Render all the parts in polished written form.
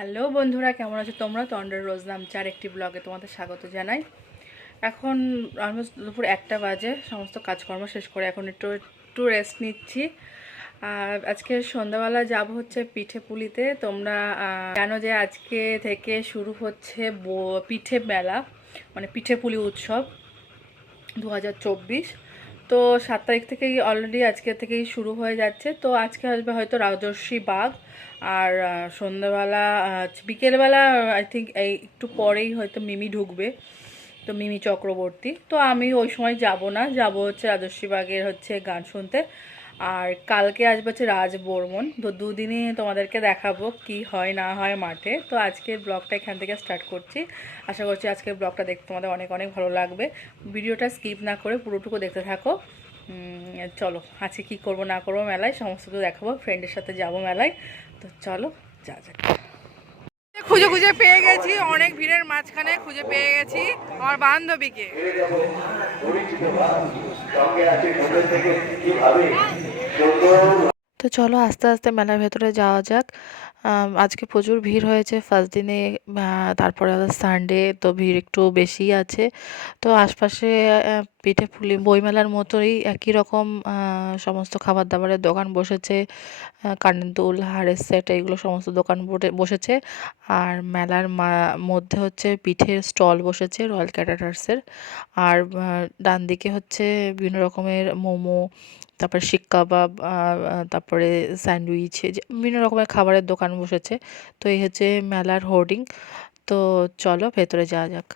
Hello বন্ধুরা, কেমন আছো তোমরা? তন্ডার রোজ নামছে আর একটি ব্লগে তোমাদের স্বাগত জানাই। এখন অলমোস্ট দুপুর 1টা বাজে। সমস্ত কাজকর্ম শেষ করে এখন একটু একটু রেস্ট নিচ্ছি। আর আজকে সন্ধ্যাবেলা যাব হচ্ছে পিঠে পুলিতে। তোমরা জানো যে আজকে থেকে শুরু হচ্ছে পিঠে মেলা, মানে পিঠে পুলি উৎসব 2024। তো 7 তারিখ থেকেই অলরেডি আজকে থেকেই শুরু হয়ে যাচ্ছে। তো আজকে আসবে হয়তো রাজর্ষি বাঘ, আর সন্ধ্যাবেলা বিকেলবেলা আই থিঙ্ক এই একটু পরেই হয়তো মিমি ঢুকবে, তো মিমি চক্রবর্তী। তো আমি ওই সময় যাব না, যাব হচ্ছে রাজর্ষি বাঘের হচ্ছে গান শুনতে। আর কালকে আসবে হচ্ছে রাজ বর্মন। তো দুদিনই তোমাদেরকে দেখাবো কি হয় না হয় মাঠে। তো আজকের ব্লগটা এখান থেকে স্টার্ট করছি। আশা করছি আজকের ব্লগটা দেখতে তোমাদের অনেক অনেক ভালো লাগবে। ভিডিওটা স্কিপ না করে পুরোটুকু দেখতে থাকো। চলো আজকে কী করবো না করবো মেলায় সমস্ত কিছু দেখাবো। ফ্রেন্ডের সাথে যাব মেলায়। তো চলো যা যাক। খুঁজে খুঁজে পেয়ে গেছি, অনেক ভিড়ের মাঝখানে খুঁজে পেয়ে গেছি আমার বান্ধবীকে। তো চলো আস্তে আস্তে মেলার ভেতরে যাওয়া যাক। আজকে প্রচুর ভিড় হয়েছে ফার্স্ট দিনে, তারপরে আবার সানডে, তো ভিড় একটু বেশি আছে। তো আশপাশে পিঠে পুলি বইমেলার মতোই একই রকম সমস্ত খাবার দাবারের দোকান বসেছে। কানের দুল, হাড়ের সেট, এইগুলো সমস্ত দোকান বসেছে। আর মেলার মধ্যে হচ্ছে পিঠের স্টল বসেছে রয়্যাল ক্যাটারার্সের। আর ডান দিকে হচ্ছে বিভিন্ন রকমের মোমো, তারপরে শিক কাবাব, তারপরে স্যান্ডউইচ, বিভিন্ন রকমের খাবারের দোকান বসেছে। তো এই হচ্ছে মেলার হোর্ডিং। তো চলো ভেতরে যাওয়া যাক।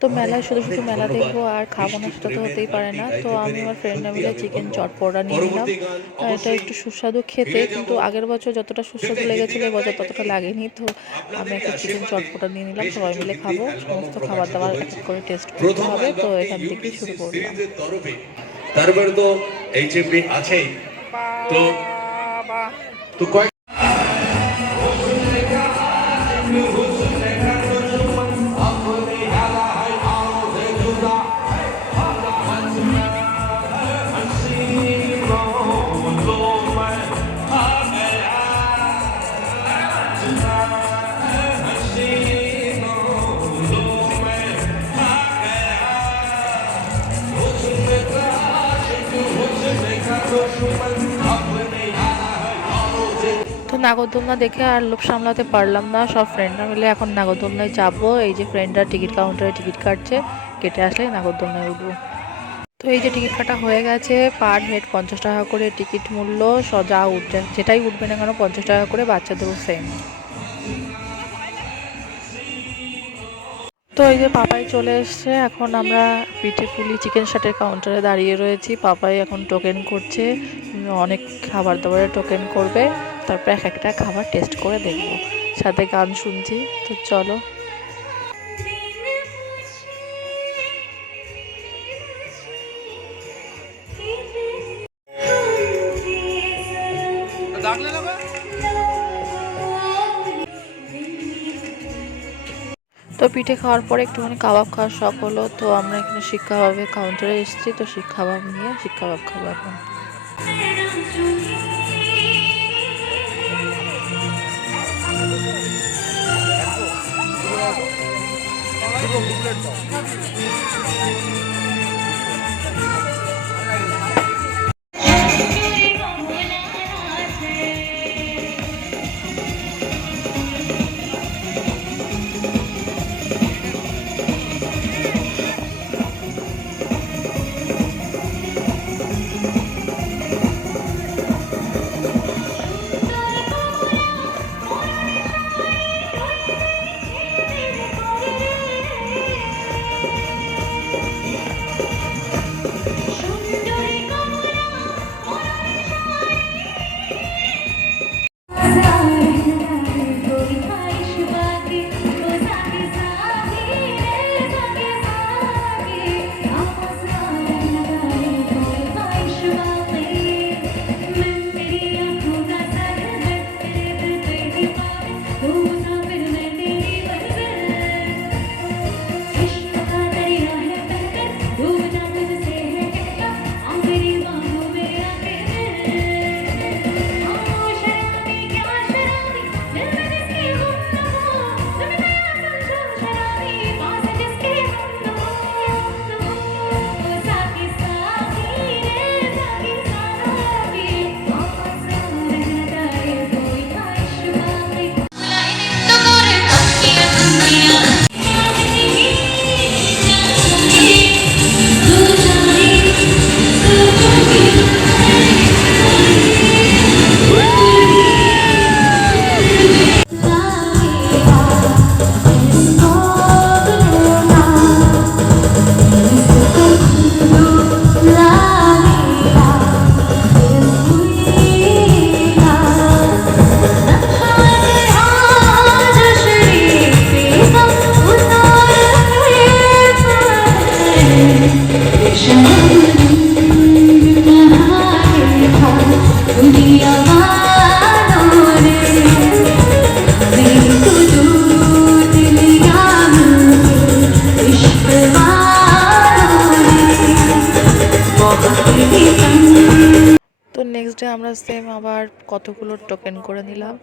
তো মেলায় শুধু শুধু মেলা দেখবো আর খাবো না, সেটা তো হতেই পারে না। তো আমি আমার ফ্রেন্ডরা মিলে চিকেন চটপটা নিয়ে নিলাম। এটা একটু সুস্বাদু খেতে, কিন্তু আগের বছর যতটা সুস্বাদু লেগেছিল এবছর ততটা লাগেনি। তো আমি একটা চিকেন চটপটা নিয়ে নিলাম, সবাই মিলে খাবো। সমস্ত খাবার দাবার এক এক করে টেস্ট করতে হবে। তো এখান থেকেই শুরু করলাম। তারপরে তো এইচএমপি আছেই। তো তো তো নাগরদোলনা দেখে আর লোভ সামলাতে পারলাম না, সব ফ্রেন্ডরা মিলে এখন নাগরদোলনায় যাবো। এই যে ফ্রেন্ডরা টিকিট কাউন্টারে টিকিট কাটছে, কেটে আসলে নাগরদোলনায় উঠবো। তো এই যে টিকিট কাটা হয়ে গেছে, পার হেড 50 টাকা করে টিকিট মূল্য। যা উঠবে যেটাই উঠবে না কেন 50 টাকা করে, বাচ্চাদেরও সেম। তো এই যে পাপাই চলে এসছে। এখন আমরা পিঠে পুলি চিকেন শাটের কাউন্টারে দাঁড়িয়ে রয়েছি। পাপাই এখন টোকেন করছে, অনেক খাবার দাবারের টোকেন করবে। তারপর এক একটা খাবার টেস্ট করে দেখব, সাথে গান শুনছি। তো চলো। তো পিঠে খাওয়ার পরে একটুখানি কাবাব খাওয়ার শখ হলো। তো আমরা এখানে শিক কাবাবের কাউন্টারে এসেছি। তো শিক কাবাব নিয়ে শিক কাবাব খাবো এখন। তো নেক্সট ডে আমরা সেম আবার কতগুলো টোকেন করে নিলাম।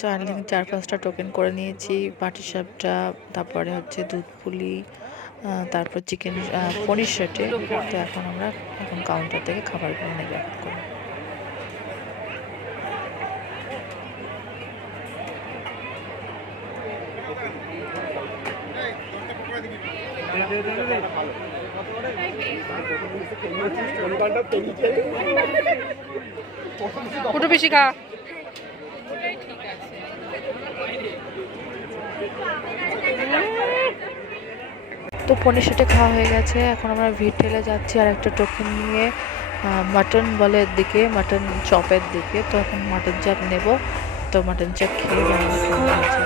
4-5টা টোকেন করে নিয়েছি, পাটিসাপটা, তারপরে হচ্ছে দুধ পুলি, তারপর চিকেন পনির সেটে। তো এখন কাউন্টার থেকে খাবারগুলো নেবে এখন করে। ফুটো বেশি খা। তো পনির সেটে খাওয়া হয়ে গেছে, এখন আমরা ভিটেলে যাচ্ছি আর একটা টোকেন নিয়ে মাটন বলের দিকে, মাটন চপের দিকে। তো এখন মাটন চাপ নেব, তো মাটন চাপ খেয়ে জানাবো কেমন হয়েছে।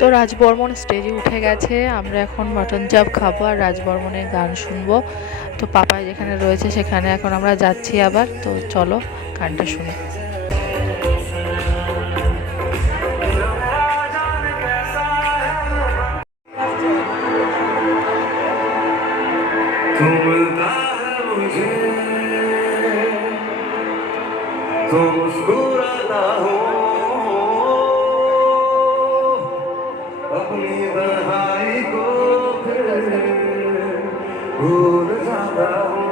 তো রাজবর্মন স্টেজে উঠে গেছে, আমরা এখন মটন চাপ খাবো আর রাজবর্মনের গান শুনবো। তো পাপাই যেখানে রয়েছে সেখানে এখন আমরা যাচ্ছি আবার। তো চলো গানটা শুনি। तो मुस्कुराता हूँ अपनी तन्हाई को फिर भूल जाता हूँ।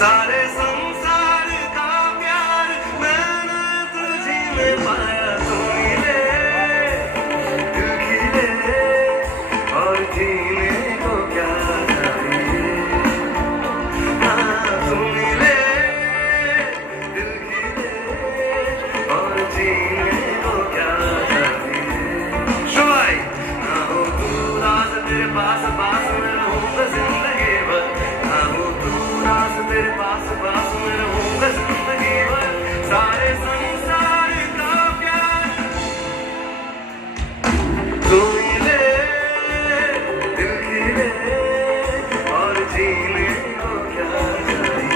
सारे संसार का प्यार मैंने तुझी में पाया, तू मिले दिल खिले और जीने को क्या चाहिए। हाँ तू मिले दिल खिले और जीने को क्या चाहिए। शुभाई ना हो तू राज तेरे पास पास में रहूंगा जिंदगी भर, ना हो तू राज तेरे पास पास में रहूंगा जिंदगी भर। सारे संसार का प्यार तू मिले दिल खिले और जीने को क्या चाहिए।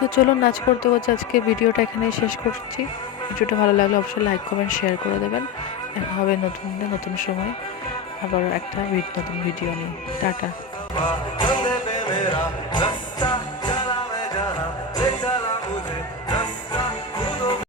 তো চলো নাচ করতে করতে আজকে ভিডিওটা এখানে শেষ করছি। ভিডিওটা ভালো লাগলে অবশ্যই লাইক কমেন্ট শেয়ার করে দেবেন। দেখা হবে নতুন দিনে নতুন সময় আবার একটা নতুন ভিডিও নিয়ে। টাটা।